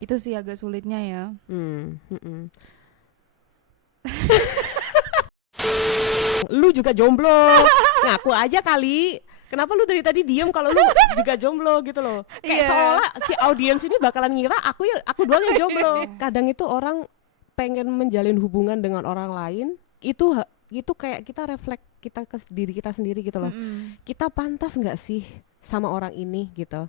Itu sih agak sulitnya ya. Lu juga jomblo. Ngaku aja kali. Kenapa lu dari tadi diem kalau lu juga jomblo gitu loh. Kayak seolah si audiens ini bakalan ngira aku doang yang jomblo. Kadang itu orang pengen menjalin hubungan dengan orang lain, itu kayak kita refleks kita ke diri kita sendiri gitu loh. Kita pantas nggak sih sama orang ini gitu.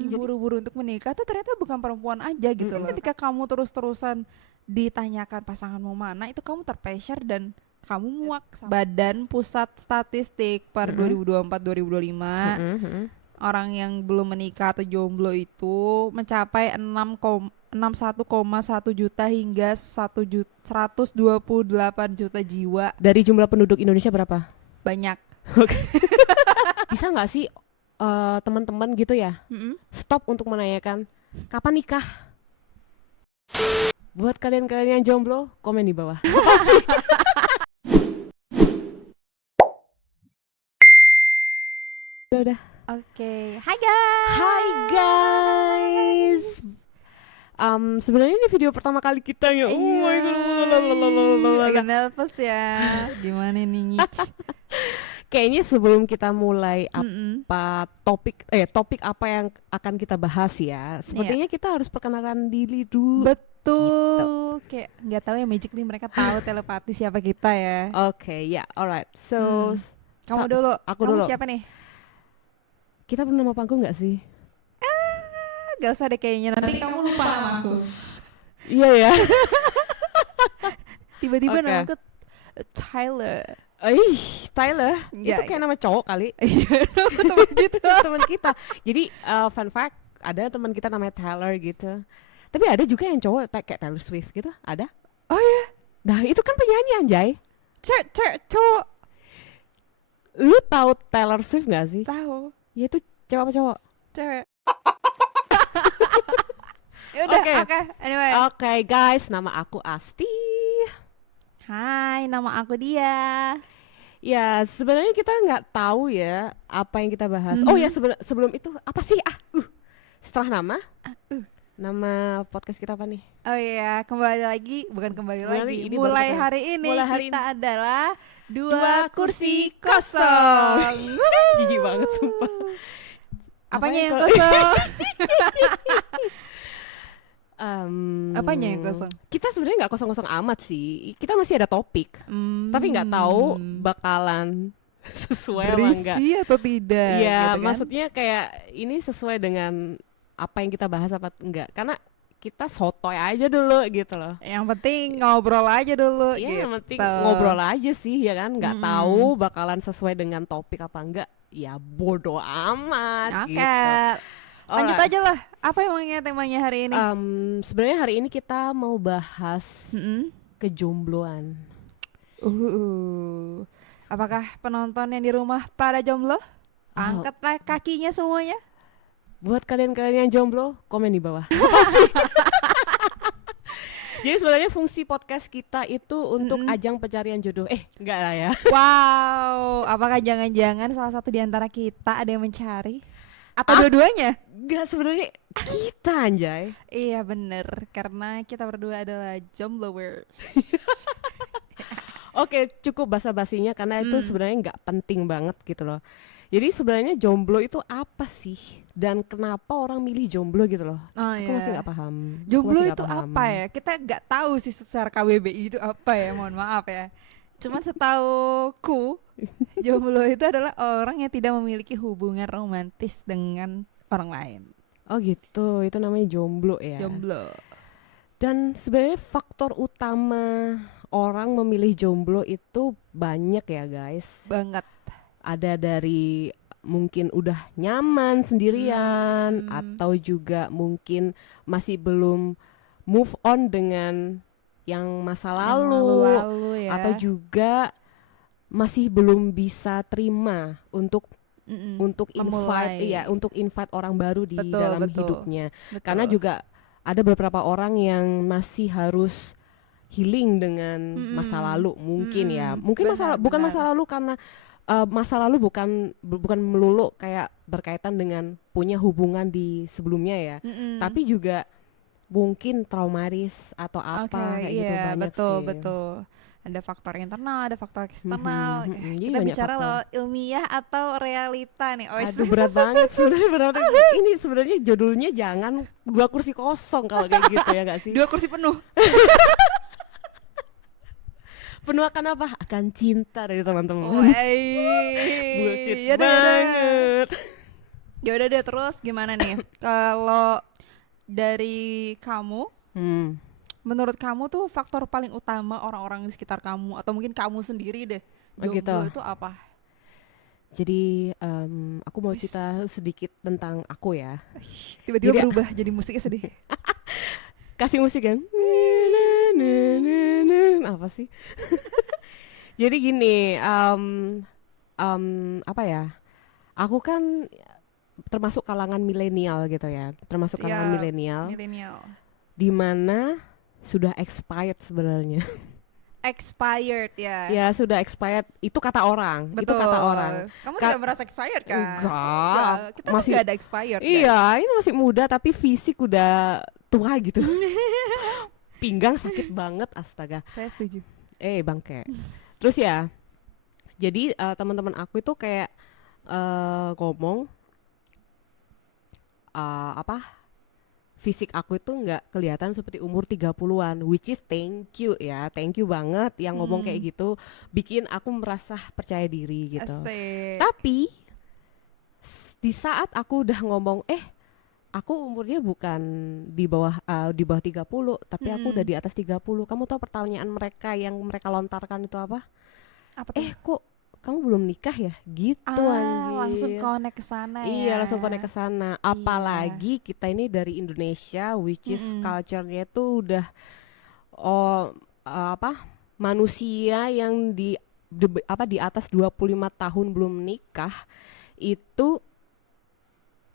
Diburu-buru untuk menikah tuh ternyata bukan perempuan aja gitu loh. Ketika kamu terus-terusan ditanyakan pasanganmu mana, itu kamu terpressure dan kamu muak. Badan Pusat Statistik per 2024-2025 orang yang belum menikah atau jomblo itu mencapai 61,1 juta hingga 128 juta jiwa. Dari jumlah penduduk Indonesia berapa? Banyak. Bisa nggak sih teman-teman gitu ya stop untuk menanyakan kapan nikah? Buat kalian-kalian yang jomblo, komen di bawah. Udah. Oke. Hai guys. Hai guys. Sebenarnya ini video pertama kali kita ya. Oh my god. Agak nervous ya. Gimana nih Nyic? Kayaknya sebelum kita mulai apa topik apa yang akan kita bahas ya, sepertinya kita harus perkenalkan diri dulu. Betul. Gitu. Kayak nggak tahu ya Magically mereka taw telepati siapa kita ya. Oke, ya, alright. So, kamu dulu. Aku kamu dulu. Siapa nih? Kita punya nama panggung nggak sih? Gak usah deh kayaknya. Nanti kamu lupa nama aku. Iya ya. Tiba-tiba nama aku Tyler. Tyler. Itu kayak nama cowok kali. Teman kita. Teman kita. Jadi fun fact, ada teman kita namanya Tyler gitu. Tapi ada juga yang cowok kayak Taylor Swift gitu. Ada? Oh ya. Nah itu kan penyanyi anjay. Cowok. Lu tahu Taylor Swift nggak sih? Tahu. Ya itu cewek apa cowok? Cewek. Yaudah, oke. Anyway. Oke, guys, nama aku Asti. Hai, nama aku Dia. Ya, sebenarnya kita nggak tahu ya apa yang kita bahas. Oh ya, sebelum itu apa sih? Setelah nama podcast kita apa nih? Oh iya, kembali lagi. Ini mulai hari ini kita adalah dua kursi kosong. Jijik banget sumpah. Apanya yang kosong? Apanya yang kosong? Kita sebenarnya nggak kosong-kosong amat sih. Kita masih ada topik, tapi nggak tahu bakalan sesuai berisi atau tidak. Iya, gitu kan? maksudnya kayak ini sesuai dengan apa yang kita bahas apa enggak? Karena kita sotoy aja dulu gitu loh. Yang penting ngobrol aja dulu. Iya, gitu. yang penting ngobrol aja sih ya kan. Nggak tahu bakalan sesuai dengan topik apa enggak. Ya bodo amat. Oke. Gitu. Lanjut aja lah. Apa emangnya temanya hari ini? Sebenarnya hari ini kita mau bahas kejombloan. Apakah penonton yang di rumah pada jomblo? Angkatlah kakinya semuanya. Buat kalian-kalian yang jomblo, komen di bawah. Jadi sebenarnya fungsi podcast kita itu untuk ajang pencarian jodoh. Enggak lah ya. Wow, apakah jangan-jangan salah satu di antara kita ada yang mencari? Atau dua-duanya? Enggak, sebenarnya kita anjay. Iya bener, karena kita berdua adalah jombloers. Oke, cukup basa-basinya karena itu sebenarnya nggak penting banget gitu loh. Jadi sebenarnya jomblo itu apa sih? Dan kenapa orang milih jomblo gitu loh? Aku masih nggak paham. Jomblo itu apa ya? Kita nggak tahu sih secara KBBI itu apa ya. Mohon maaf ya. Cuman setauku jomblo itu adalah orang yang tidak memiliki hubungan romantis dengan orang lain. Oh gitu, itu namanya jomblo ya. Jomblo. Dan sebenarnya faktor utama orang memilih jomblo itu banyak ya guys. Banget. Ada dari mungkin udah nyaman sendirian atau juga mungkin masih belum move on dengan yang masa lalu ya. Atau juga masih belum bisa terima untuk invite orang baru di dalam hidupnya. Betul. Karena juga ada beberapa orang yang masih harus healing dengan masa lalu mungkin ya. Mungkin bukan masa lalu karena masa lalu bukan melulu kayak berkaitan dengan punya hubungan di sebelumnya ya, tapi juga mungkin traumatis atau apa kayak gitu iya, banyak betul, sih. betul. Ada faktor internal, ada faktor eksternal. Jadi Kita banyak bicara faktor. loh ilmiah atau realita nih. Oh, Aduh berat banget sebenarnya berat. Ini sebenarnya judulnya jangan 2 kursi kosong kalau kayak gitu ya nggak sih? 2 kursi penuh. Penuh akan apa? Akan cinta dari teman-teman. Bullshit Ya banget. Ya udah deh, terus gimana nih? Kalau dari kamu, menurut kamu tuh faktor paling utama orang-orang di sekitar kamu atau mungkin kamu sendiri deh Oh, gitu. jomblo itu apa? Jadi aku mau cerita sedikit tentang aku ya. Tiba-tiba Jadi- berubah jadi musiknya sedih. Kasih musik kan? Apa sih? Jadi gini, apa ya? Aku kan termasuk kalangan milenial gitu ya, termasuk kalangan Siap. milenial, Milenial. di mana sudah expired sebenarnya. Expired ya. Ya sudah expired, itu kata orang, itu Betul. kata orang. Kamu Ka- tidak merasa expired kan? Enggak, Kita masih- tuh gak ada expired. Iya, ini masih muda tapi fisik udah tua gitu. Pinggang sakit banget, astaga. Saya setuju. Bangke. Terus ya, jadi teman-teman aku itu kayak ngomong apa? Fisik aku itu nggak kelihatan seperti umur 30-an, which is thank you banget yang ngomong kayak gitu, bikin aku merasa percaya diri gitu. Asik. Tapi di saat aku udah ngomong aku umurnya bukan di bawah 30, tapi aku udah di atas 30. Kamu tahu pertanyaan mereka yang mereka lontarkan itu apa? Apa tuh? Kok kamu belum nikah ya? Gitu anjir. Langsung connect ke sana ya. Iya, langsung connect ke sana. Apalagi kita ini dari Indonesia, which is culture-nya tuh udah manusia yang di atas 25 tahun belum nikah itu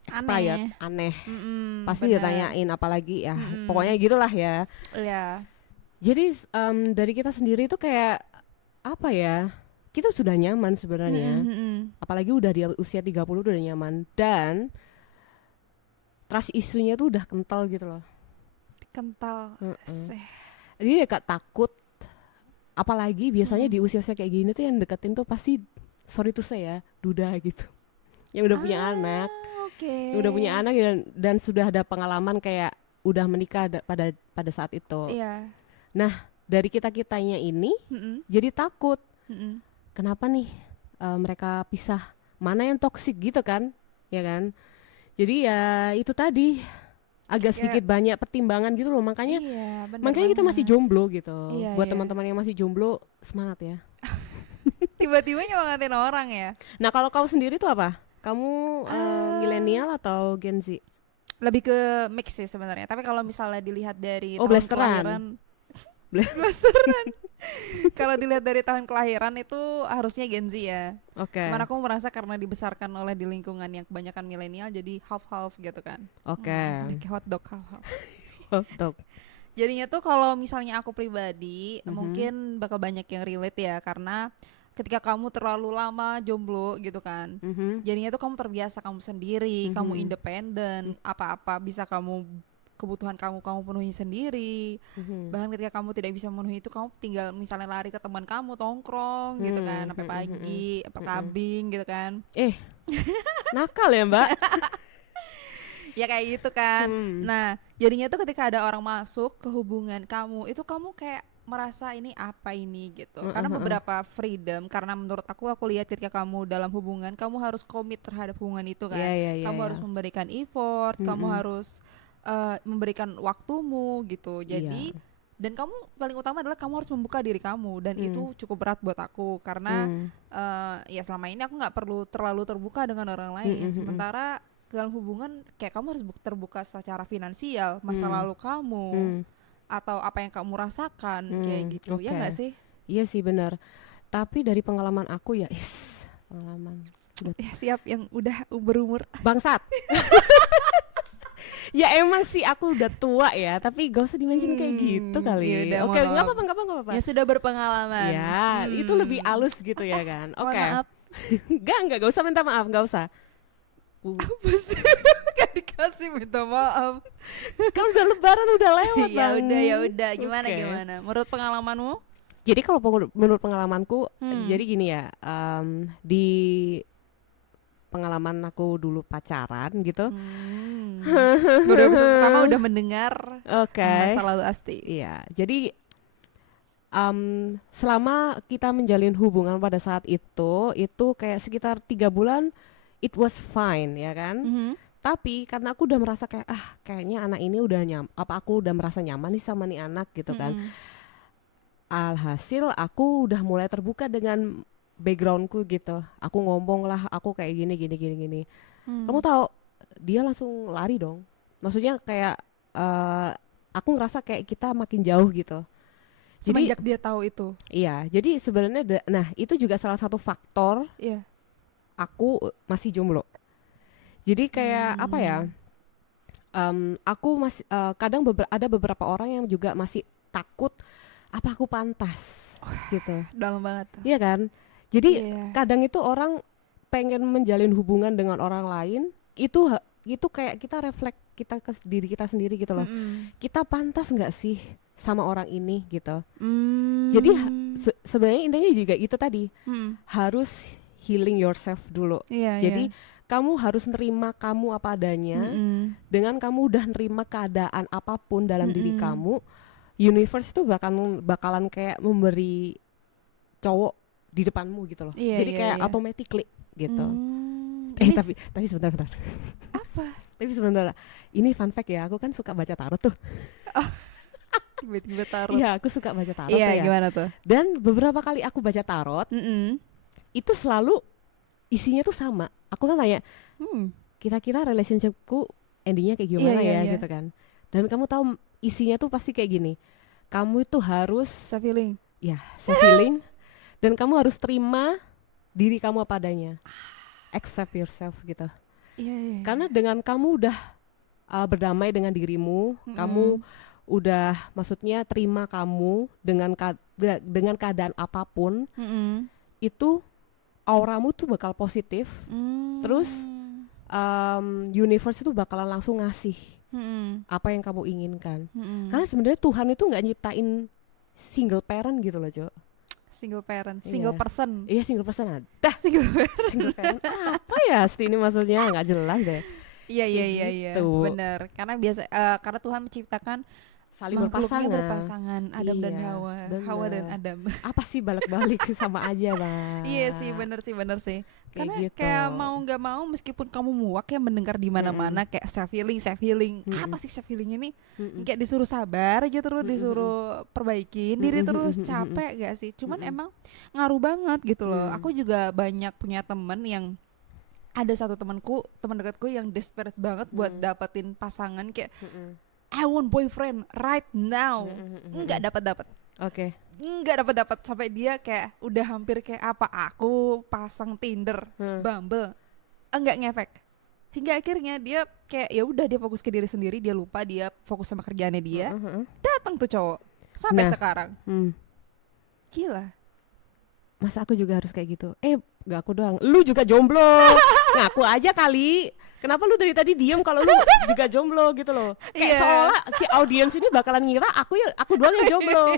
expired, aneh. Pasti benar. ditanyain apalagi ya. Pokoknya gitulah ya. Iya. Jadi dari kita sendiri itu kayak apa ya? Kita sudah nyaman sebenarnya. Apalagi udah di usia 30 udah nyaman, dan trust isunya tuh udah kental gitu loh. Kental. Asik. Jadi gak takut. Apalagi biasanya di usia-usia kayak gini tuh yang deketin tuh pasti, sorry to say ya, duda gitu. Yang udah punya anak. Oke. Udah punya anak dan sudah ada pengalaman kayak udah menikah pada saat itu. Iya. Nah, dari kita-kitanya ini jadi takut. Kenapa nih mereka pisah? Mana yang toksik gitu kan? Ya kan? Jadi ya itu tadi agak sedikit banyak pertimbangan gitu loh, makanya Iya, bener makanya kita masih banget. jomblo gitu. Iya, Buat iya. teman-teman yang masih jomblo, semangat ya. Tiba-tiba nyemangatin orang ya. Nah, kalau kamu sendiri tuh apa? Kamu milenial atau Gen Z? Lebih ke mix sih sebenarnya. Tapi kalau misalnya dilihat dari Oh, tahun blasteran. kelahiran, blasteran. Kalau dilihat dari tahun kelahiran itu harusnya Gen Z ya. Oke. Cuman aku merasa karena dibesarkan oleh di lingkungan yang kebanyakan milenial jadi half-half gitu kan. Oke. Kayak hotdog half-half. Untuk Jadinya tuh kalau misalnya aku pribadi mungkin bakal banyak yang relate ya, karena ketika kamu terlalu lama jomblo gitu kan, jadinya tuh kamu terbiasa kamu sendiri, kamu independen, apa-apa bisa kebutuhan kamu penuhi sendiri. Bahkan ketika kamu tidak bisa memenuhi itu, kamu tinggal misalnya lari ke teman kamu tongkrong gitu kan sampai pagi, apa kabing gitu kan. nakal ya, Mbak. Ya kayak gitu kan. Nah, jadinya tuh ketika ada orang masuk ke hubungan kamu, itu kamu kayak merasa ini apa ini gitu. Karena beberapa freedom, karena menurut aku lihat ketika kamu dalam hubungan, kamu harus komit terhadap hubungan itu kan. Kamu harus memberikan effort, kamu harus memberikan waktumu gitu. Jadi dan kamu paling utama adalah kamu harus membuka diri kamu, dan itu cukup berat buat aku karena ya selama ini aku nggak perlu terlalu terbuka dengan orang lain. Sementara dalam hubungan kayak kamu harus terbuka secara finansial, masa lalu kamu atau apa yang kamu rasakan kayak gitu. Ya nggak sih? Iya sih, benar. Tapi dari pengalaman aku ya, pengalaman Ya, siap yang udah berumur. bangsat. Ya emang sih aku udah tua ya, tapi gak usah dimention kayak gitu kali. Yaudah, Oke, mohon nggak maaf. apa-apa. Ya sudah berpengalaman. Ya, itu lebih halus gitu ya kan. Mohon Oke. maaf. Gak usah minta maaf, gak usah. Gak dikasih minta maaf. Kan udah lebaran, udah lewat. Ya udah, gimana Oke. gimana? Menurut pengalamanmu? Jadi kalau menurut pengalamanku, jadi gini ya, di pengalaman aku dulu pacaran gitu. Baru episode pertama udah mendengar Oke. masa lalu Asti. Iya, jadi selama kita menjalin hubungan pada saat itu kayak sekitar 3 bulan, it was fine ya kan. Tapi karena aku udah merasa kayak kayaknya anak ini udah aku udah merasa nyaman nih sama nih anak gitu kan. Alhasil aku udah mulai terbuka dengan backgroundku gitu. Aku ngomong lah, aku kayak gini. Kamu tahu, dia langsung lari dong. Maksudnya kayak aku ngerasa kayak kita makin jauh gitu. Semenjak dia tahu itu. Iya, jadi sebenarnya nah itu juga salah satu faktor Iya. aku masih jomblo. Jadi kayak apa ya? Aku masih kadang ada beberapa orang yang juga masih takut apa aku pantas gitu. Dalam banget. Iya kan? Jadi Iya. kadang itu orang pengen menjalin hubungan dengan orang lain, itu kayak kita refleks kita ke diri kita sendiri gitu loh. Kita pantas nggak sih sama orang ini gitu. Jadi sebenarnya intinya juga itu tadi, harus healing yourself dulu. Jadi kamu harus nerima kamu apa adanya. Dengan kamu udah nerima keadaan apapun dalam diri kamu, universe itu bakalan kayak memberi cowok di depanmu gitu loh. Jadi kayak automatically gitu. Tapi sebentar. Apa? Tapi sebentar. Ini fun fact ya, aku kan suka baca tarot tuh. Tiba-tiba tarot. Iya, aku suka baca tarot Iya, tuh ya. gimana tuh? Dan beberapa kali aku baca tarot, itu selalu isinya tuh sama. Aku kan tanya, kira-kira relationshipku endingnya kayak gimana Iya. gitu kan. Dan kamu tahu isinya tuh pasti kayak gini. Kamu itu harus Self healing. self healing dan kamu harus terima diri kamu apa adanya. Accept yourself gitu. Iya. Karena dengan kamu udah berdamai dengan dirimu, kamu udah maksudnya terima kamu dengan keadaan apapun, itu auramu tuh bakal positif. Terus universe itu bakalan langsung ngasih apa yang kamu inginkan. Karena sebenarnya Tuhan itu nggak nyiptain single parent gitu loh, Jo. Single parent, single Iya. person. Iya, single person ada. Single parent. Single parent apa ya? Ini maksudnya nggak jelas deh. Iya. gitu. Benar. Karena karena Tuhan menciptakan Saling makhluknya berpasangan. berpasangan, Adam dan Iya, Hawa, benar. Hawa dan Adam. Apa sih balik-balik sama aja, Bang. Iya sih, bener sih. Karena gitu. kayak mau nggak mau, meskipun kamu muak ya mendengar di mana-mana kayak self healing. Apa sih self healing ini? Kayak disuruh sabar aja terus, disuruh perbaikin diri terus, capek gak sih? Cuman emang ngaruh banget gitu loh. Aku juga banyak punya temen yang ada satu teman dekatku yang desperate banget buat dapetin pasangan kayak I want boyfriend right now. Nggak dapat. Oke. Nggak dapat sampai dia kayak udah hampir kayak apa aku pasang Tinder, Bumble, enggak ngefek. Hingga akhirnya dia kayak ya udah dia fokus ke diri sendiri, dia lupa dia fokus sama kerjaannya dia. Datang tuh cowok sampai Nah. sekarang. Gila. Masa aku juga harus kayak gitu? Gak aku doang. Lu juga jomblo. Ngaku aja kali. Kenapa lu dari tadi diem kalau lu juga jomblo gitu loh? Kayak Iya. seolah si audiens ini bakalan ngira aku doang yang jomblo.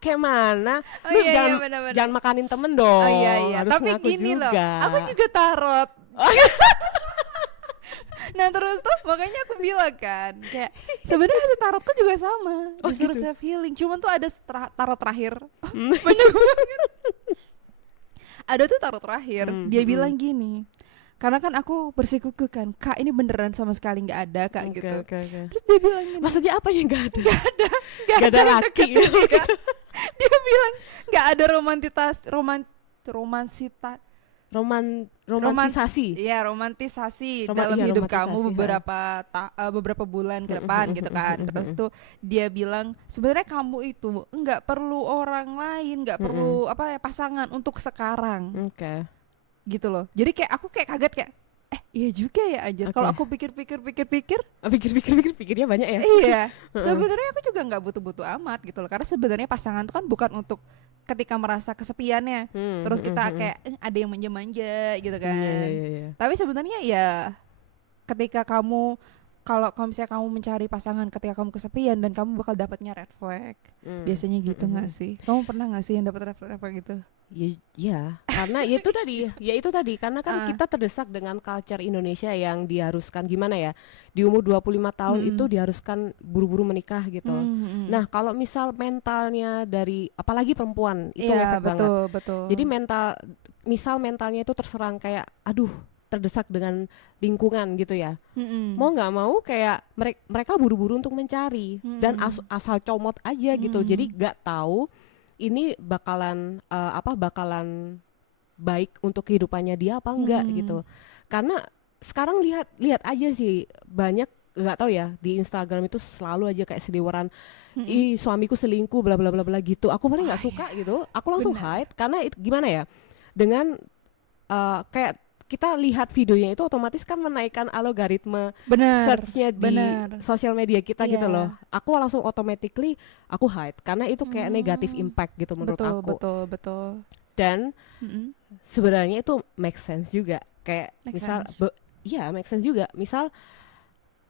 Kayak mana? Oh Lu iya, benar-benar. jangan makanin temen dong. Oh iya. Harus Tapi ngaku gini loh, juga. aku juga tarot. Nah terus tuh makanya aku bilang kan kayak sebenarnya hasil tarotku juga sama, disuruh gitu? self healing. Cuman tuh ada tarot terakhir. Banyak banget. Ada tuh tarot terakhir, dia bilang gini. Karena kan aku bersikukuh kan, Kak ini beneran sama sekali nggak ada Kak gitu. Oke. Terus dia bilang gini, Maksudnya apa yang gak ada? nggak Gak ada yang laki deketin gitu. dia. Dia bilang nggak ada Romantisasi. Iya romantisasi dalam iya, hidup romantisasi, kamu beberapa bulan ke depan gitu kan. Terus tuh dia bilang sebenarnya kamu itu nggak perlu orang lain, nggak perlu pasangan untuk sekarang Oke. gitu loh. Jadi kayak aku kayak kaget kayak iya juga ya anjir. Kalau aku pikir-pikir Pikirnya banyak ya. iya sebenarnya aku juga nggak butuh-butuh amat gitu loh. Karena sebenarnya pasangan itu kan bukan untuk ketika merasa kesepiannya terus kita kayak ada yang manja-manja gitu kan. Iya. Tapi sebenarnya ya ketika kamu kalau misalnya kamu mencari pasangan ketika kamu kesepian dan kamu bakal dapatnya red flag. Biasanya gitu nggak sih? Kamu pernah nggak sih yang dapat red flag gitu? Ya, karena itu tadi karena kan kita terdesak dengan culture Indonesia yang diharuskan gimana ya, di umur 25 tahun itu diharuskan buru-buru menikah gitu. Nah, kalau misal mentalnya dari apalagi perempuan itu efek banget. Betul. Jadi mentalnya itu terserang kayak aduh, terdesak dengan lingkungan gitu ya. Mau nggak mau kayak mereka buru-buru untuk mencari dan asal comot aja gitu. Jadi nggak tahu ini bakalan bakalan baik untuk kehidupannya dia apa enggak gitu. Karena sekarang lihat aja sih banyak, nggak tahu ya, di Instagram itu selalu aja kayak seliweran ih suamiku selingkuh bla bla bla bla gitu. Aku paling nggak suka gitu. Aku langsung hide karena gimana ya? Dengan kayak kita lihat videonya itu otomatis kan menaikkan algoritma search-nya di sosial media kita gitu loh. Aku langsung automatically aku hide karena itu kayak negatif impact gitu menurut aku. Betul. Dan sebenarnya itu make sense juga. Kayak make sense juga. Misal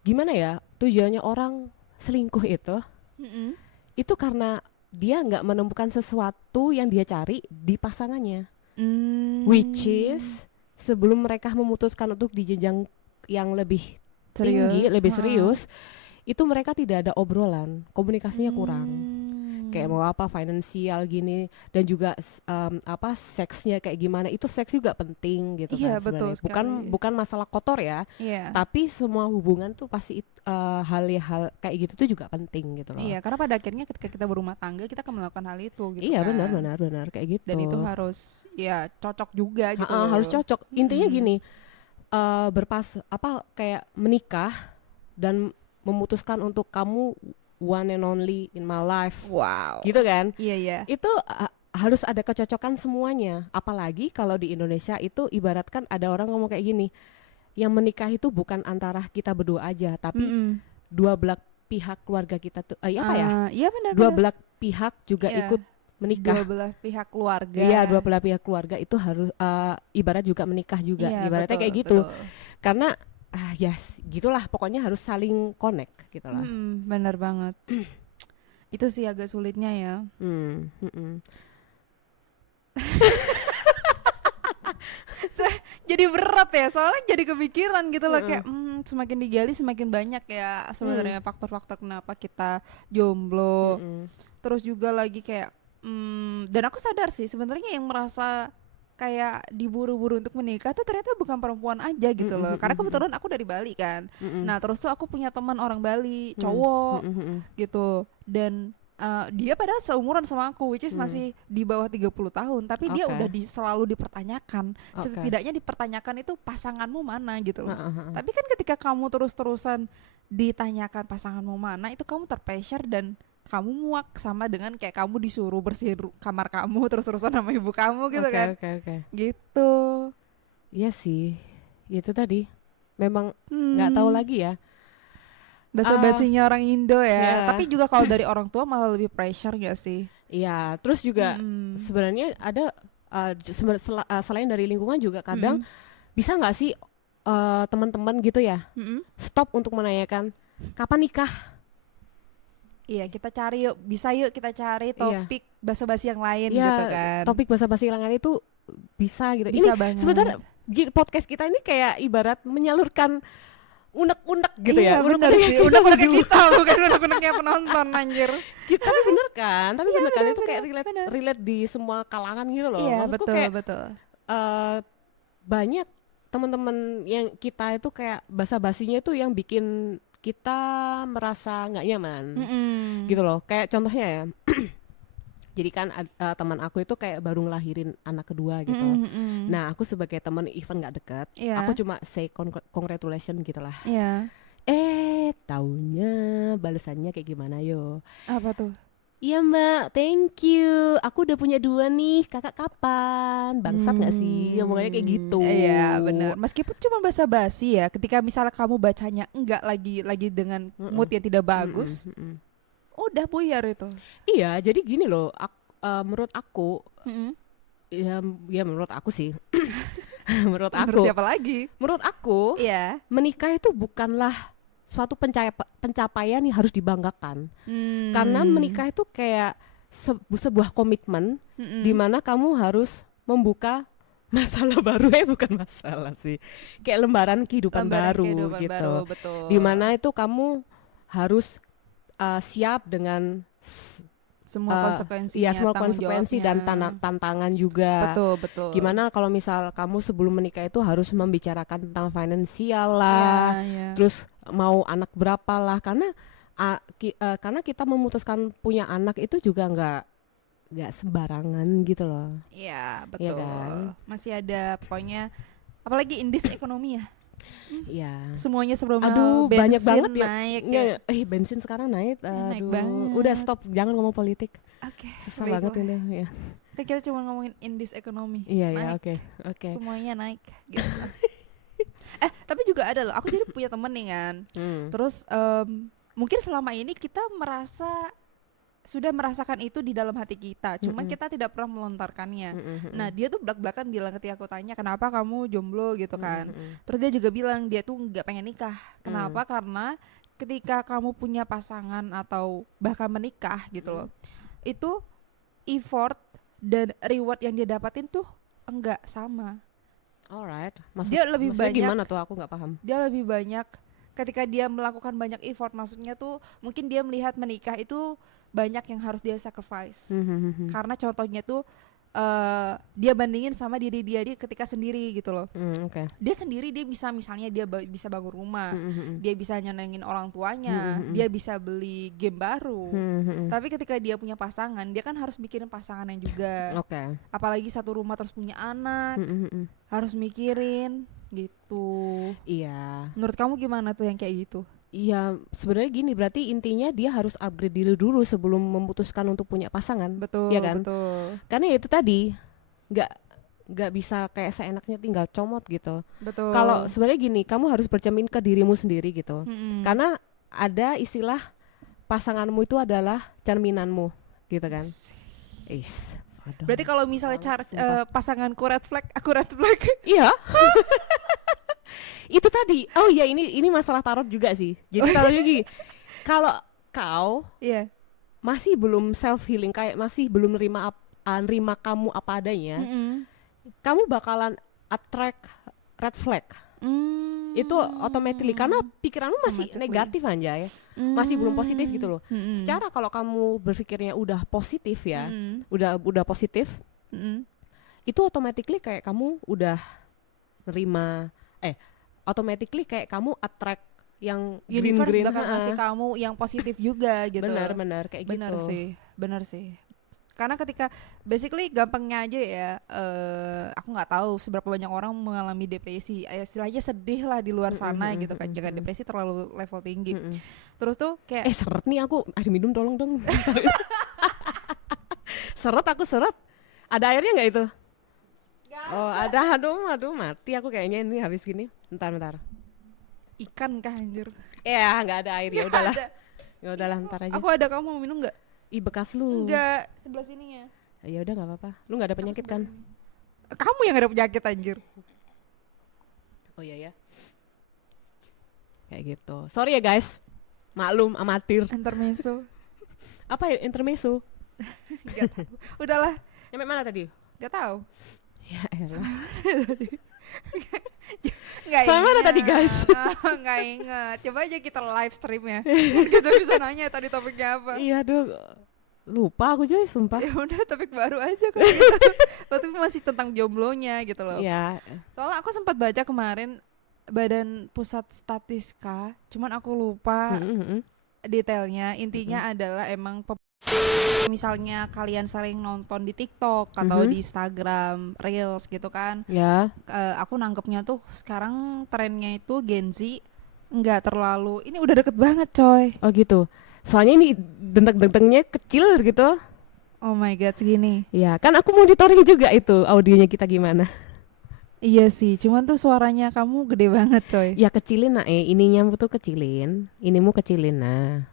gimana ya, tujuannya orang selingkuh itu karena dia nggak menemukan sesuatu yang dia cari di pasangannya. Which is sebelum mereka memutuskan untuk di jenjang yang lebih tinggi, lebih serius, itu mereka tidak ada obrolan, komunikasinya kurang. Kayak mau apa finansial gini dan juga seksnya kayak gimana, itu seks juga penting gitu kan sebenarnya. Bukan masalah kotor ya. Tapi semua hubungan tuh pasti hal-hal kayak gitu tuh juga penting gitu loh. Iya, karena pada akhirnya ketika kita berumah tangga kita akan melakukan hal itu gitu. Iya, benar kayak gitu. Dan itu harus ya cocok juga gitu. Harus cocok. Intinya gini, kayak menikah dan memutuskan untuk kamu one and only in my life. Wow. Gitu kan? Iya. Itu harus ada kecocokan semuanya. Apalagi kalau di Indonesia itu ibaratkan ada orang ngomong kayak gini, yang menikah itu bukan antara kita berdua aja, tapi dua belah pihak keluarga kita tuh. Iya benar. Dua belah pihak juga ikut menikah. Dua belah pihak keluarga. Iya, dua belah pihak keluarga itu harus ibarat juga menikah juga. Ibaratnya kayak gitu. Karena gitulah, pokoknya harus saling connect gitu lah. Benar banget. Itu sih agak sulitnya ya. Jadi berat ya, soalnya jadi kepikiran gitu loh, kayak semakin digali semakin banyak ya sebenarnya faktor-faktor kenapa kita jomblo. Terus juga lagi kayak dan aku sadar sih sebenarnya yang merasa kayak diburu-buru untuk menikah tuh ternyata bukan perempuan aja gitu loh. Karena kebetulan aku dari Bali kan. Nah terus tuh aku punya teman orang Bali, cowok gitu. Dan dia padahal seumuran sama aku, which is masih di bawah 30 tahun. Tapi dia udah selalu dipertanyakan. Setidaknya dipertanyakan itu pasanganmu mana gitu loh. Tapi kan ketika kamu terus-terusan ditanyakan pasanganmu mana, itu kamu terpressure dan kamu muak sama dengan kayak kamu disuruh bersihin kamar kamu terus-terusan sama ibu kamu gitu kan. Gitu. Iya sih. Itu tadi. Memang nggak tahu lagi ya. Basa-basinya orang Indo ya. Tapi juga kalau dari orang tua malah lebih pressure gak sih? Iya, terus juga sebenarnya ada selain dari lingkungan juga kadang bisa nggak sih teman-teman gitu ya stop untuk menanyakan kapan nikah? Iya, kita cari kita cari topik basa-basi yang lain gitu kan. Topik basa-basi yang lain itu bisa gitu. Bisa ini banget. Sebenarnya podcast kita ini kayak ibarat menyalurkan unek-unek gitu ya. Bener sih, unek-unek kita bukan unek-uneknya penonton anjir. Tapi bener kan? Itu kayak relate di semua kalangan gitu loh. Iya, maksudku betul. Banyak teman-teman yang kita itu kayak basa-basinya itu yang bikin kita merasa nggak nyaman gitu loh. Kayak contohnya ya, jadi kan teman aku itu kayak baru ngelahirin anak kedua gitu. Nah aku sebagai teman even nggak deket, aku cuma say congratulations gitulah. Taunya balasannya kayak gimana yo? Apa tuh? Iya mbak, thank you. Aku udah punya 2 nih. Kakak kapan? Bangsat nggak sih? Ngomongnya kayak gitu. Iya benar. Meskipun cuma basa-basi ya. Ketika misalnya kamu bacanya enggak lagi dengan mood yang tidak bagus, udah buyar itu. Iya, jadi gini loh. Menurut aku Ya menurut aku sih. menurut Menurut aku siapa lagi? menurut aku Iya. menikah itu bukanlah suatu pencapaian yang harus dibanggakan. Karena menikah itu kayak sebuah komitmen di mana kamu harus membuka masalah baru, bukan masalah sih, kayak lembaran kehidupan baru gitu, betul. di mana itu kamu harus siap dengan semua konsekuensinya, semua tanggung konsekuensi jawabnya. dan tantangan juga. Betul. Gimana kalau misal kamu sebelum menikah itu harus membicarakan tentang finansial lah, Iya. terus mau anak berapa lah, karena karena kita memutuskan punya anak itu juga nggak sembarangan gitu loh. Iya, betul. Iya kan? Masih ada pokoknya, apalagi indeks ekonomi ya. Iya. Semuanya sebelum Aduh, banyak banget ya. naik Bensin sekarang naik. naik Aduh, banget. udah stop, jangan ngomong politik. Oke, Susah banget ini. Ya. Kan kita cuma ngomongin indeks ekonomi. Iya, naik. oke. Semuanya naik gitu. Tapi juga ada loh. Aku jadi punya temen nih kan. Terus mungkin selama ini kita sudah merasakan itu di dalam hati kita, cuman kita tidak pernah melontarkannya. Nah, dia tuh belak-belakan bilang ketika aku tanya kenapa kamu jomblo gitu kan. Terus dia juga bilang dia tuh nggak pengen nikah. Kenapa? Karena ketika kamu punya pasangan atau bahkan menikah gitu loh, itu effort dan reward yang dia dapatin tuh enggak sama. Alright. Dia lebih maksudnya banyak. Gimana tuh, aku nggak paham. Dia lebih banyak ketika dia melakukan banyak effort, maksudnya tuh mungkin dia melihat menikah itu banyak yang harus dia sacrifice. Karena contohnya tuh dia bandingin sama diri dia ketika sendiri gitu loh. Dia sendiri dia bisa, misalnya dia bisa bangun rumah, dia bisa nyenengin orang tuanya, dia bisa beli game baru. Tapi ketika dia punya pasangan, dia kan harus mikirin pasangannya juga. Apalagi satu rumah terus punya anak, harus mikirin gitu. Iya. Menurut kamu gimana tuh yang kayak gitu? Iya, sebenarnya gini, berarti intinya dia harus upgrade diri dulu sebelum memutuskan untuk punya pasangan. Betul, ya kan? Betul. Karena ya itu tadi nggak bisa kayak seenaknya tinggal comot gitu. Betul. Kalau sebenarnya gini, kamu harus bercermin ke dirimu sendiri gitu. Karena ada istilah pasanganmu itu adalah cerminanmu, gitu kan? Berarti kalau misalnya pasanganku red flag, aku red flag. Iya. Itu tadi. Oh iya, ini masalah tarot juga sih. Jadi tarotnya gini. Kalau kau masih belum self healing, kayak masih belum nerima kamu apa adanya, kamu bakalan attract red flag. Itu automatically karena pikiranmu masih negatif aja ya. Masih belum positif gitu loh. Secara kalau kamu berpikirnya udah positif ya, udah positif, itu automatically kayak kamu udah nerima automatically kayak kamu attract yang green bakal ngasih kamu yang positif juga gitu. Benar kayak gitu. Benar sih. Karena ketika basically gampangnya aja ya, aku nggak tahu seberapa banyak orang mengalami depresi, istilahnya sedih lah di luar sana gitu kan. Jangan depresi terlalu level tinggi. Terus tuh kayak seret nih aku, ada minum tolong dong. Seret. Ada airnya nggak itu? Oh ada, aduh mati aku kayaknya ini habis gini. Bentar. Ikan kah anjir? Ya nggak ada air, ya udahlah. Ya udahlah, ntar aja. Aku ada, kamu mau minum nggak? Ih, bekas lu. Enggak, sebelah sininya. Ya udah nggak apa-apa. Lu nggak ada penyakit kan? Kamu yang ada penyakit anjir. Oh iya ya. Kayak gitu. Sorry ya guys. Maklum, amatir. Intermezzo. Apa ya intermezzo? Gak tahu. Udahlah. Nyampe mana tadi? Gak tahu. Ya elah. Sama mana tadi guys? Nggak ingat. Coba aja kita live stream ya. Kita bisa nanya tadi topiknya apa. Iya aduh. Lupa aku coy, sumpah. Ya udah, topik baru aja kan gitu. Waktu itu masih tentang jomblonya gitu loh. Iya. Soalnya aku sempat baca kemarin Badan Pusat Statistika, cuman aku lupa detailnya. Intinya adalah emang misalnya kalian sering nonton di TikTok atau di Instagram Reels gitu kan. Ya. Aku nangkepnya tuh sekarang trennya itu Gen Z nggak terlalu, ini udah deket banget coy. Oh gitu. Soalnya ini denteng-dentengnya kecil gitu. Oh my god, segini. Ya kan aku monitoring juga itu audionya kita gimana. Iya sih, cuman tuh suaranya kamu gede banget coy. Ya kecilin nah, ininya tuh kecilin, inimu kecilin nah.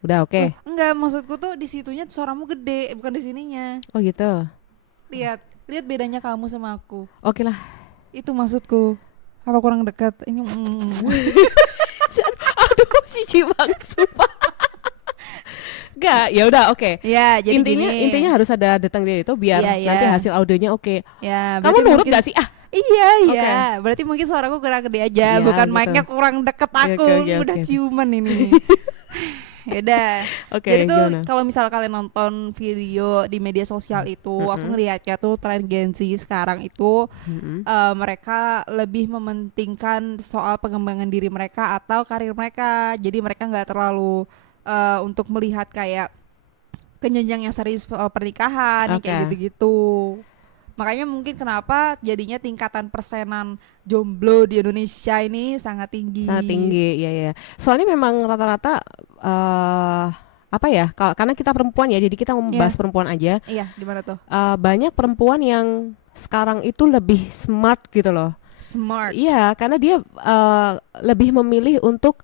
Udah oke. Enggak, maksudku tuh di situnya suaramu gede, bukan di sininya. Oh gitu. Lihat. Lihat bedanya kamu sama aku. Oke lah. Itu maksudku. Apa kurang dekat? Ini Aduh, cici banget sumpah. Gak, ya udah oke. Ya, jadi Intinya harus ada datang dia itu biar Iya, iya. nanti hasil audionya oke. Ya, Kamu berarti nurut mungkin- gak sih? Ah, Iya, Oke. iya. Berarti mungkin suaraku kurang gede aja, Iya, bukan gitu. mic-nya kurang deket aku. Oke, Udah oke. ciuman ini. Yaudah. oke. Jadi tuh Gimana? kalau misal kalian nonton video di media sosial itu, aku ngelihatnya tuh tren Gen Z sekarang itu Mm-mm. mereka lebih mementingkan soal pengembangan diri mereka atau karir mereka. Jadi mereka nggak terlalu untuk melihat kayak ke jenjang yang serius pernikahan yang kayak Oke. gitu-gitu. Makanya mungkin kenapa jadinya tingkatan persenan jomblo di Indonesia ini sangat tinggi. Sangat tinggi, ya. Soalnya memang rata-rata apa ya? Karena kita perempuan ya, jadi kita membahas perempuan aja. Iya, gimana tuh? Banyak perempuan yang sekarang itu lebih smart gitu loh. Smart. Iya, karena dia lebih memilih untuk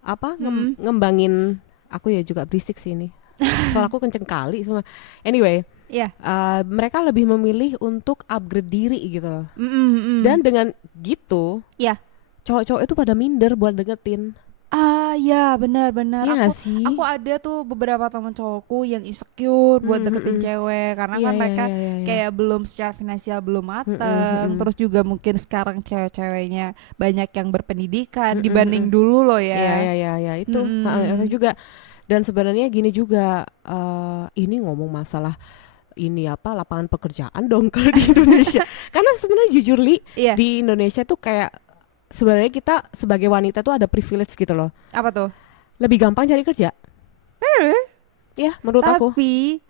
apa? Ngembangin. Aku ya juga berisik sih ini. Suaraku kenceng kali semua. Anyway, Iya. mereka lebih memilih untuk upgrade diri gitu loh. Mm. Dan dengan gitu, Iya. cowok-cowok itu pada minder buat deketin. Ya benar-benar. Iya nggak sih? Aku ada tuh beberapa teman cowokku yang insecure buat deketin cewek karena Iya, kan mereka iya. kayak belum secara finansial belum mateng. Terus juga mungkin sekarang cewek-ceweknya banyak yang berpendidikan dibanding dulu loh ya. Iya, itu itu juga. Dan sebenarnya gini juga, ini ngomong masalah ini apa lapangan pekerjaan dong kalau di Indonesia. Karena sebenarnya jujur Li, Iya. di Indonesia tuh kayak sebenarnya kita sebagai wanita tuh ada privilege gitu loh. Apa tuh? Lebih gampang cari kerja. Ya, menurut aku. Tapi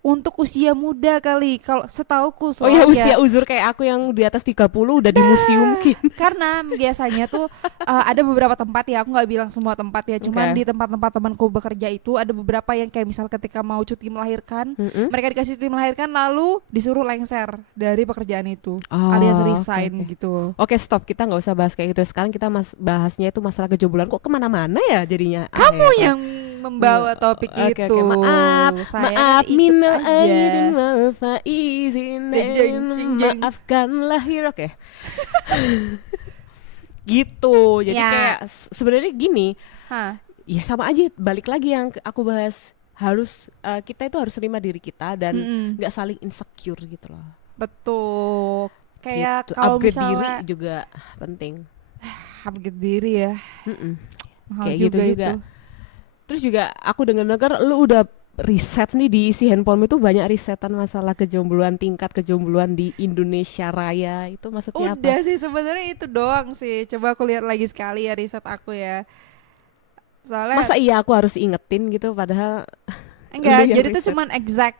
untuk usia muda kali, kalau setauku Oh ya, soalnya usia uzur kayak aku yang di atas 30 udah di museum mungkin. karena biasanya tuh ada beberapa tempat ya, aku nggak bilang semua tempat ya, cuman Oke. di tempat-tempat temanku bekerja itu ada beberapa yang kayak misal ketika mau cuti melahirkan, mereka dikasih cuti melahirkan lalu disuruh lengser dari pekerjaan itu, Oh, alias oke, resign oke. gitu. Oke, stop, kita nggak usah bahas kayak gitu. Sekarang kita bahasnya itu masalah kejombloan. Kok kemana-mana ya jadinya? Kamu Aneh, yang membawa topik Oke, itu. maaf, Saya maaf, kan ikut minal aja. aidin wal faizin, Jeng, jeng, jeng. maafkan lahir, oke. Gitu, jadi Ya. kayak sebenarnya gini, Hah. ya sama aja. Balik lagi yang aku bahas, harus kita itu harus terima diri kita dan nggak saling insecure gitu loh. Betul. Kayak Gitu. kalau Upgrade misalnya diri juga penting. upgrade diri ya, Mm-mm. mahal Kayak juga gitu juga. itu. Terus juga aku dengar lu udah riset nih di isi handphone itu banyak risetan masalah kejombloan, tingkat kejombloan di Indonesia Raya. Itu maksudnya Udah apa? sih sebenarnya itu doang sih. Coba aku lihat lagi sekali ya riset aku ya. Soalnya Masa iya aku harus ingetin gitu padahal enggak, lu yang jadi itu riset. cuman exact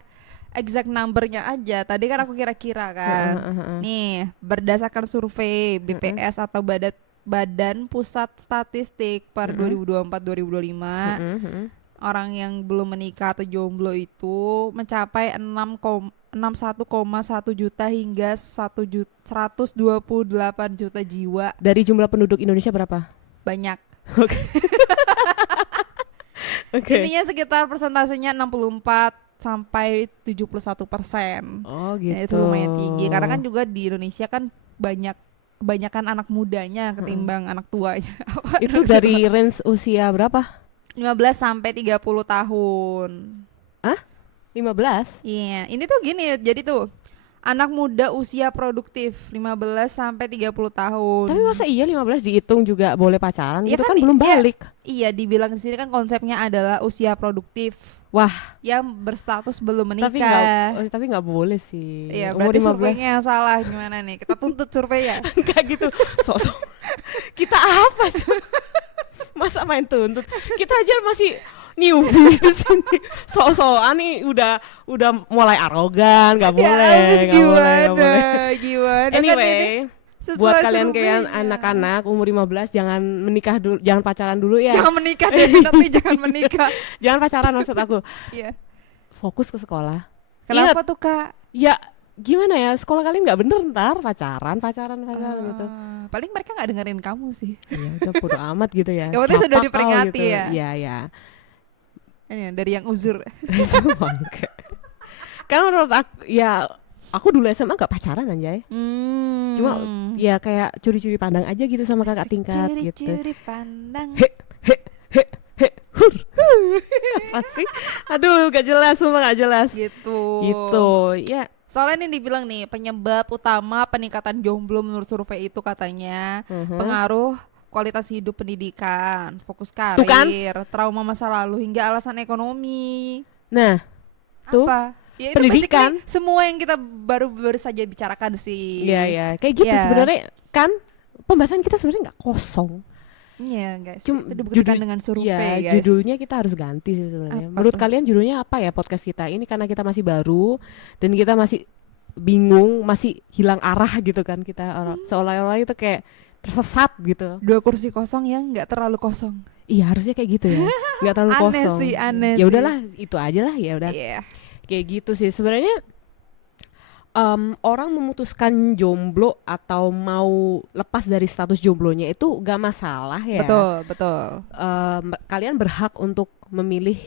numbernya aja. Tadi kan aku kira-kira kan. Nih, berdasarkan survei BPS atau Badan Pusat Statistik per 2024-2025, orang yang belum menikah atau jomblo itu mencapai 61,1 juta hingga 128 juta jiwa. Dari jumlah penduduk Indonesia berapa? Banyak. Oke. Intinya sekitar persentasenya 64 sampai 71%. Oh Ya, itu gitu. lumayan tinggi karena kan juga di Indonesia kan kebanyakan anak mudanya ketimbang anak tuanya. Itu dari range usia berapa? 15 sampai 30 tahun. 15? Iya, ini tuh gini, jadi tuh anak muda usia produktif 15 sampai 30 tahun. Tapi masa iya 15 dihitung juga boleh pacaran? Iya Itu kan, kan belum iya. balik. Iya, dibilang di sini kan konsepnya adalah usia produktif Wah, yang berstatus belum tapi menikah. tapi nggak boleh sih. Iya, Umur berarti 15 surveinya yang salah gimana nih? Kita tuntut survei ya. Enggak gitu. Sok-sok. Kita apa sih? Masa main tuntut? Kita aja masih newbie di sini. Sok-sokan nih udah mulai arogan, nggak boleh. Ya, habis nggak boleh, nggak gimana? boleh. Gimana? Kan ini Anyway, sesuai buat kalian kayak surveinya. anak-anak umur 15 jangan menikah dulu, jangan pacaran dulu ya. Jangan menikah deh, tapi jangan menikah. Jangan pacaran maksud aku. Iya. Fokus ke sekolah. Kenapa tuh, Kak? Ya gimana ya, sekolah kalian nggak bener ntar pacaran gitu. Paling mereka nggak dengerin kamu sih. Ya udah bodo amat gitu ya. Yang penting Siapa sudah kau diperingati gitu. ya. Iya ya. Ini dari yang uzur. Bangke. Karena menurut aku ya aku dulu SMA gak pacaran anjay. Cuma ya kayak curi-curi pandang aja gitu sama kakak tingkat gitu. Curi-curi pandang. He hur. Apa sih? Aduh, gak jelas, semua gak jelas. Gitu. Gitu, ya. Soalnya ini dibilang nih penyebab utama peningkatan jomblo menurut survei itu katanya pengaruh kualitas hidup, pendidikan, fokus Tuh kan? karir, trauma masa lalu hingga alasan ekonomi. Nah, tuh Apa? Ya itu pendidikan. basically semua yang kita baru saja bicarakan sih. Iya, kayak gitu Iya. sebenarnya kan pembahasan kita sebenarnya nggak kosong. Iya guys, Cuma itu dibuktikan judul- dengan survei Ya, guys. judulnya kita harus ganti sih sebenarnya. Apa Menurut tuh? kalian judulnya apa ya podcast kita ini, karena kita masih baru dan kita masih bingung, masih hilang arah gitu kan kita orang seolah-olah itu kayak tersesat gitu. 2 kursi kosong yang nggak terlalu kosong. Iya, harusnya kayak gitu ya. Nggak terlalu Aneh kosong. sih, aneh Ya sih. udahlah, itu aja lah ya udah. Iya. Kayak gitu sih sebenarnya. Orang memutuskan jomblo atau mau lepas dari status jomblonya itu gak masalah ya. Betul. Kalian berhak untuk memilih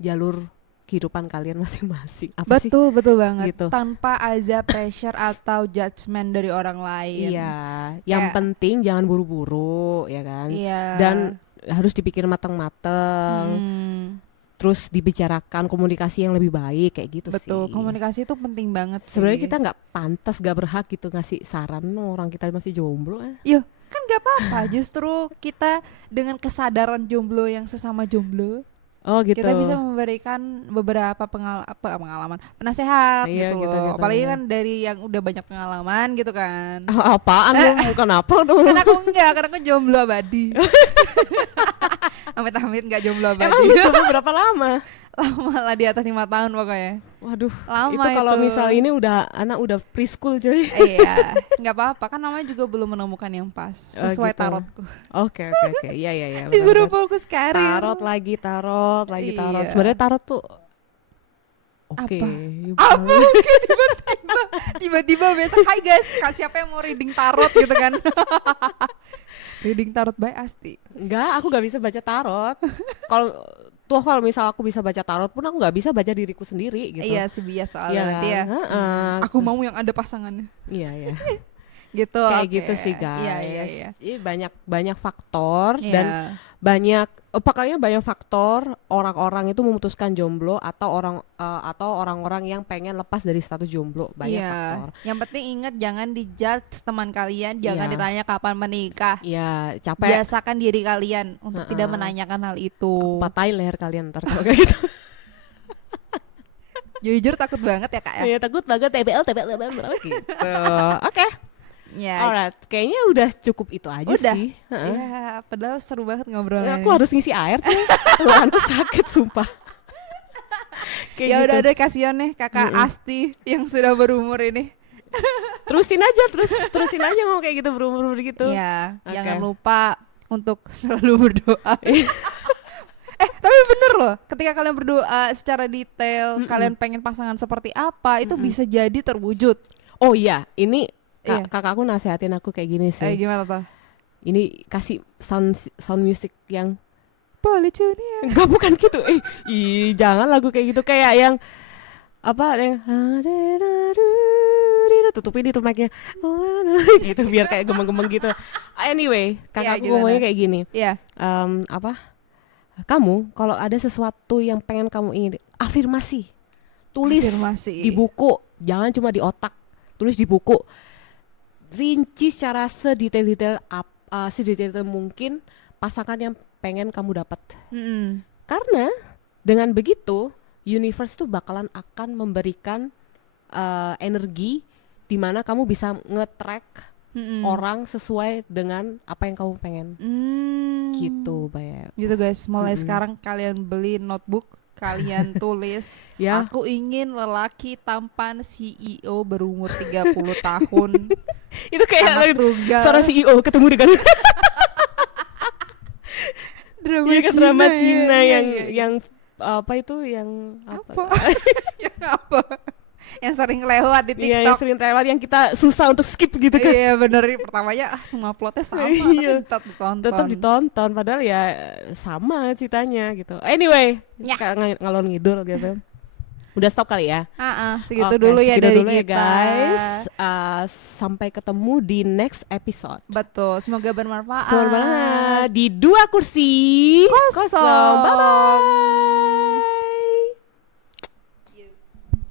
jalur kehidupan kalian masing-masing. Apa sih? Betul banget. Gitu. Tanpa ada pressure atau judgement dari orang lain. Iya, yang Kayak- penting jangan buru-buru ya kan. Iya. Dan harus dipikir matang-matang. Terus dibicarakan komunikasi yang lebih baik kayak gitu Betul, sih. komunikasi itu penting banget sih. Sebenarnya kita nggak pantas, gak berhak gitu ngasih saran orang kita masih jomblo. Iya, kan gak apa-apa. Justru kita dengan kesadaran jomblo yang sesama jomblo, Oh gitu. kita bisa memberikan beberapa pengalaman, penasehat Iya, gitu gitu, loh. gitu, Apalagi iya. kan dari yang udah banyak pengalaman gitu kan. Apaan lu? Bukan apa tuh? Kan aku enggak, karena aku jomblo abadi. Amit-amit enggak jomblo Emang abadi. lu coba berapa lama? Lama lah, di atas 5 tahun pokoknya. Waduh, Lama itu kalau itu. misal ini anak udah preschool coy. Iya, nggak apa-apa kan, namanya juga belum menemukan yang pas Oh, sesuai gitu. tarotku. Oke, iya. Disuruh benar-benar. fokus karir. Tarot lagi. Iya. Sebenarnya tarot tuh oke. Apa? Tiba-tiba besok, hai guys, siapa yang mau reading tarot gitu kan? Reading tarot by Asti. Enggak, aku gak bisa baca tarot. Kalau misal aku bisa baca tarot pun aku nggak bisa baca diriku sendiri gitu. Iya sih, biasa soalnya Iya, nanti ya. Aku mau yang ada pasangannya. Iya. Gitu. Kayak oke. gitu sih guys. Iya. Ini banyak faktor Iya. dan pokoknya banyak faktor orang-orang itu memutuskan jomblo atau orang-orang yang pengen lepas dari status jomblo, banyak Iya. faktor. Yang penting ingat, jangan dijudge teman kalian, jangan Iya. ditanya kapan menikah. Iya, capek Biasakan diri kalian untuk tidak menanyakan hal itu. patahin leher kalian ntar kalau kayak gitu. Jujur takut banget ya kak ya. Iya, takut banget TBL gitu. Oke. Ya, Alright, kayaknya udah cukup itu aja Udah. sih. Heeh. ya, padahal seru banget ngobrolnya. Aku harus ngisi air sih. Aku sakit sumpah. Kayak Ya gitu. udah deh, kasihan nih kakak Asti yang sudah berumur ini. Terusin aja ngomong kayak gitu, berumur gitu. Ya, Oke. jangan lupa untuk selalu berdoa. Tapi bener loh, ketika kalian berdoa secara detail, kalian pengen pasangan seperti apa, itu bisa jadi terwujud. Oh iya, ini Iya. kakakku nasehatin aku kayak gini sih. Gimana tuh? Ini kasih sound music yang Policunia. enggak, bukan gitu. Jangan lagu kayak gitu, kayak yang apa yang tutupin itu mic-nya gitu biar kayak gemeng-gemeng gitu. Anyway, kakakku gimana? ngomongnya kayak gini. Iya. Kamu kalau ada sesuatu yang pengen kamu ingin, afirmasi. Tulis Afirmasi. di buku, jangan cuma di otak. Tulis di buku. Rinci secara sedetail mungkin pasangan yang pengen kamu dapat. Karena dengan begitu universe tuh bakalan akan memberikan energi di mana kamu bisa nge-track orang sesuai dengan apa yang kamu pengen. Gitu, Bayep. Gitu guys, mulai sekarang kalian beli notebook, kalian tulis, Ya. aku ingin lelaki tampan CEO berumur 30 tahun. Itu kayak anak tunggal. seorang CEO ketemu dengan drama Iya kan, drama ya, Cina iya, yang iya. yang apa itu yang apa? Yang apa? Yang sering lewat di Iya, yang TikTok. sering lewat yang kita susah untuk skip gitu kan. Iya bener, pertamanya semua plotnya sama, Iya. tapi tetap ditonton. Tetap ditonton padahal ya sama ceritanya gitu. Anyway, Ya. kayak ngalor ngidul gitu. Udah stop kali ya. Segitu Oke, dulu ya segitu dari dulu ya, kita. guys. Sampai ketemu di next episode. Betul, semoga bermanfaat. Selamat banget di 2 kursi Kosong. Bye bye.